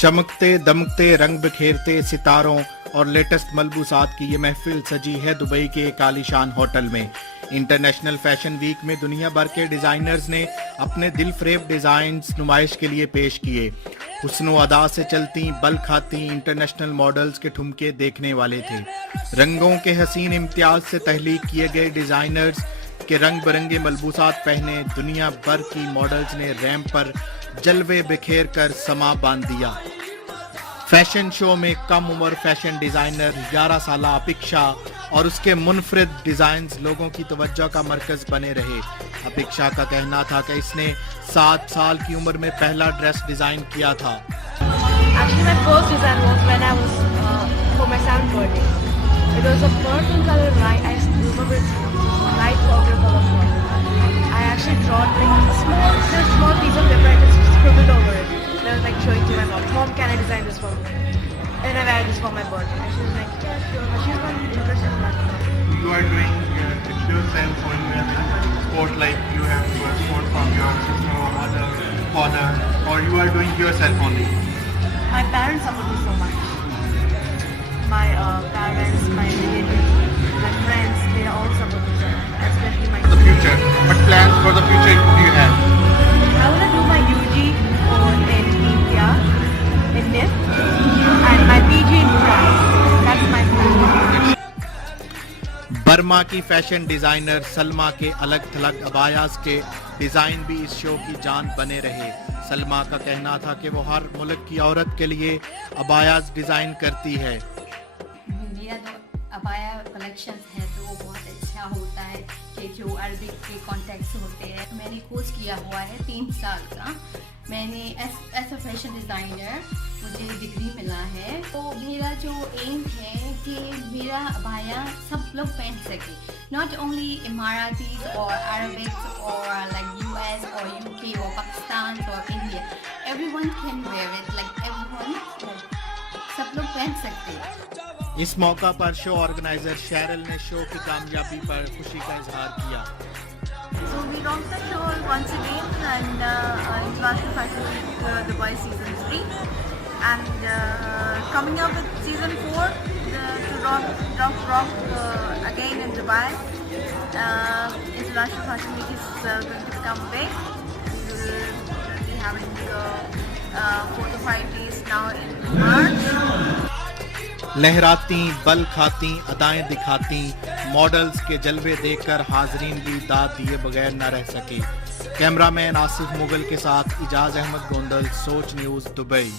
चमकते दमकते रंग बिखेरते सितारों और लेटेस्ट मलबूसात की ये महफिल सजी है दुबई के एक आलीशान होटल में। इंटरनेशनल फैशन वीक में दुनिया भर के डिजाइनर्स ने अपने दिल फरेब डिजाइन्स नुमाइश के लिए पेश किए। हुस्न व अदा से चलती बल खाती इंटरनेशनल मॉडल्स के ठुमके देखने वाले थे। रंगों के हसीन इम्तियाज से तहलीक किए गए डिजाइनर्स के रंग बिरंगे मलबूसात पहने दुनिया भर की मॉडल्स ने रैंप पर जलवे बिखेर कर समा बांध दिया। फैशन शो में कम उम्र फैशन डिजाइनर 11 साला अपेक्षा और उसके मुनफरिद डिजाइन्स लोगों की तवज्जो का मरकज बने रहे। अपेक्षा का कहना था कि इसने 7 साल की उम्र में पहला ड्रेस डिजाइन किया था। Actually, my first design was when I was for my 7th birthday. It was a purple color light. I remember it's light purple color. I actually drawn like small piece of paper and just scribbled over it. And I was like showing to my mom, can I design this for me? And I wear this for my birthday. And she was like, yeah, sure. She was not interested in that. You are doing it yourself or you have support, like you have support from your sister or mother, father, or you are doing yourself only? My parents support me so much. My parents, my relatives, my friends, they all support me so much. Especially my The future. What plans for the future do you have? I want to do my UG in India, in NIST, and my PG in France. That's my plan. Burma की fashion designer Salma के अलग थलग abayas के design भी इस show की जान बने रहे। सलमा का कहना था कि वो हर मुल्क की औरत के लिए अबायास डिजाइन करती है। मेरा जो अबाया कलेक्शंस है तो वो बहुत अच्छा होता है कि जो अरबिक के कॉन्टेक्ट्स होते हैं। मैंने कोर्स किया हुआ है 3 साल का। मैंने एज अ फैशन डिज़ाइनर मुझे डिग्री मिला है। तो मेरा जो एम है कि मेरा अबाया सब लोग पहन सके, नॉट ओनली इमारातीज और अरबिक्स और लाइक US और UK और पाकिस्तान और India, everyone can wear it, like everyone, सब लोग पहन सकते हैं। इस मौका पर शो ऑर्गेनाइजर शेरिल ने शो की कामयाबी पर खुशी का इजहार किया। So we launched the show once again and International Fashion Week Dubai Season 3 and coming up with Season 4 to rock again in Dubai. International Fashion Week is going to become big. We will be having 4 to 5 days now in March. लहराती बल खाती अदाएं दिखाती models के जलवे देखकर हाजरीन भी दाद दिए बगैर न रह सके। कैमरामैन आसिफ मुगल के साथ इजाज अहमद गोंदल, सोच न्यूज़, दुबई।